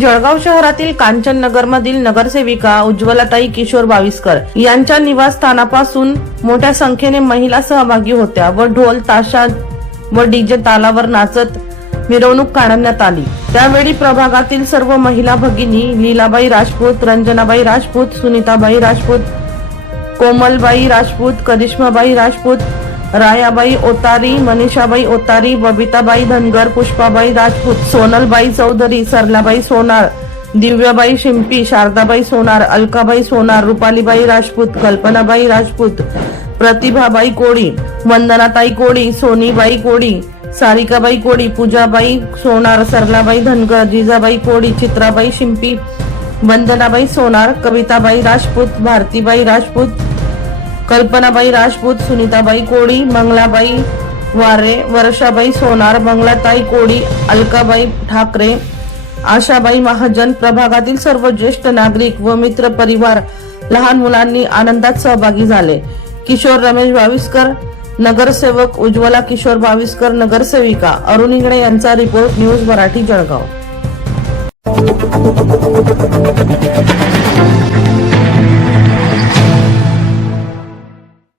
जळगाव शहरातील कांचन मधील नगरसेविका उज्ज्वलाताई किशोर बाविस्कर यांच्या निवासस्थानापासून मोठ्या संख्येने महिला सहभागी होत्या व ढोल ताशा व डीजे तालावर नाचत मिरवणूक काढण्यात आली. त्यावेळी प्रभागातील सर्व महिला भगिनी लीलाबाई राजपूत रंजनाबाई राजपूत सुनीताबाई राजपूत कोमलबाई राजपूत करिश्माबाई राजपूत रायाबाई ओतारी मनीषाबाई ओतारी बबिताबाई धनगर पुष्पाबाई राजपूत सोनलबाई चौधरी सरलाबाई सोनार दिव्याबाई शिंपी शारदाबाई सोनार अलकाबाई सोनार रुपालीबाई राजपूत कल्पनाबाई राजपूत प्रतिभाबाई कोळी वंदनाताई कोळी सोनीबाई कोळी सारिकाबाई कोळी पूजाबाई सोनार सरलाबाई धनगर जिजाबाई कोळी चित्राबाई शिंपी वंदनाबाई सोनार कविताबाई राजपूत भारतीबाई राजपूत कल्पनाबाई राजपूत सुनीताबाई कोळी मंगलाबाई वारे वर्षाबाई सोनार मंगलाताई कोळी अलकाबाई ठाकरे आशाबाई महाजन प्रभागातील सर्व ज्येष्ठ नागरिक व मित्र परिवार लहान मुलांनी आनंदात सहभागी झाले. किशोर रमेश भाविस्कर नगरसेवक उज्ज्वला किशोर बाविस्कर नगरसेविका अरुण इंगडे यांचा रिपोर्ट न्यूज मराठी जळगाव.